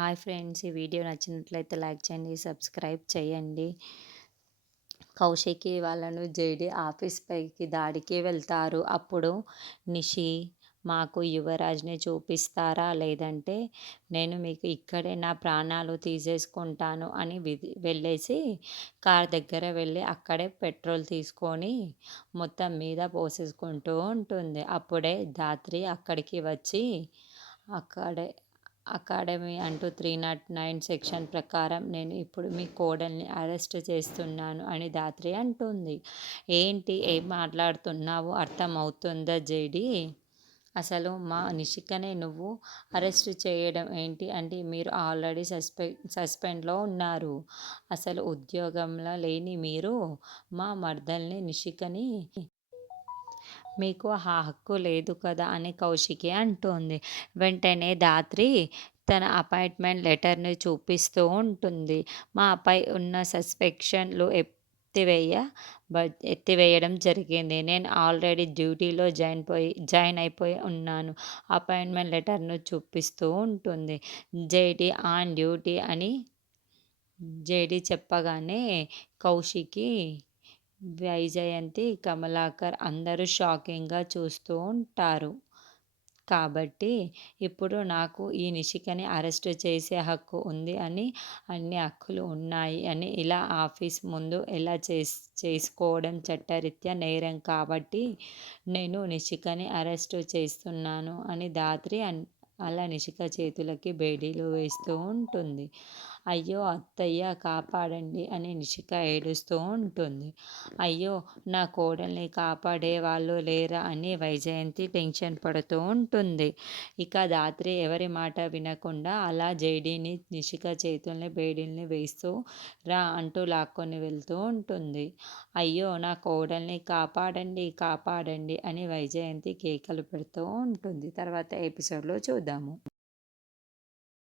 Hi friends ఈ video నచ్చినట్లయితే like చేయండి సబ్స్క్రైబ్ చేయండి. కౌశికి వాళ్ళను జేడి ఆఫీస్ పైకి దాడికి వెళ్తారు. అప్పుడు నిషి మాకు యువరాజ్ని చూపిస్తారా? లేదంటే నేను మీకు ఇక్కడే నా ప్రాణాలు తీసేసుకుంటాను అని వెళ్ళేసి కార్ దగ్గర వెళ్ళి అక్కడే పెట్రోల్ తీసుకొని మొత్తం మీద పోసేసుకుంటూ ఉంటుంది. అప్పుడే ధాత్రి అక్కడికి వచ్చి అక్కడే అకాడమీ అంటూ త్రీ నాట్ నైన్ సెక్షన్ ప్రకారం నేను ఇప్పుడు మీ కోడల్ని అరెస్ట్ చేస్తున్నాను అని ధాత్రి అంటుంది. ఏంటి ఏం మాట్లాడుతున్నావు అర్థమవుతుందా జేడి? అసలు మా నిషికనే నువ్వు అరెస్ట్ చేయడం ఏంటి? అంటే మీరు ఆల్రెడీ సస్పెండ్ సస్పెండ్లో ఉన్నారు. అసలు ఉద్యోగంలో లేని మీరు మా మర్దల్ని నిషికని మీకు ఆ హక్కు లేదు కదా అని కౌశికి అంటుంది. వెంటనే ధాత్రి తన అపాయింట్మెంట్ లెటర్ని చూపిస్తూ ఉంటుంది. మాపై ఉన్న సస్పెక్షన్లు ఎత్తివేయ ఎత్తివేయడం జరిగింది. నేను ఆల్రెడీ డ్యూటీలో జాయిన్ పోయి జాయిన్ అయిపోయి ఉన్నాను. అపాయింట్మెంట్ లెటర్ను చూపిస్తూ ఉంటుంది. జేడి ఆన్ డ్యూటీ అని జేడి చెప్పగానే కౌశికి వైజయంతి కమలాకర్ అందరూ షాకింగ్గా చూస్తూ ఉంటారు. కాబట్టి ఇప్పుడు నాకు ఈ నిషికని అరెస్ట్ చేసే హక్కు ఉంది అని అన్ని హక్కులు ఉన్నాయి అని ఇలా ఆఫీస్ ముందు ఎలా చేస్ చేసుకోవడం చట్టరీత్యా నేరం కాబట్టి నేను నిషికని అరెస్ట్ చేస్తున్నాను అని ధాత్రి అన్ అలా నిషిక చేతులకి బేడీలు వేస్తూ ఉంటుంది. అయ్యో అత్తయ్య కాపాడండి అని నిషిక ఏడుస్తూ ఉంటుంది. అయ్యో నా కోడల్ని కాపాడే వాళ్ళు లేరా అని వైజయంతి టెన్షన్ పడుతూ ఉంటుంది. ఇక దాత్రి ఎవరి మాట వినకుండా అలా జైడీని నిషిక చేతుల్ని బేడీల్ని వేస్తూ రా అంటూ లాక్కొని వెళ్తూ ఉంటుంది. అయ్యో నా కోడల్ని కాపాడండి కాపాడండి అని వైజయంతి కేకలు పెడుతూ ఉంటుంది. తర్వాత ఎపిసోడ్లో చూద్దాం. Adamo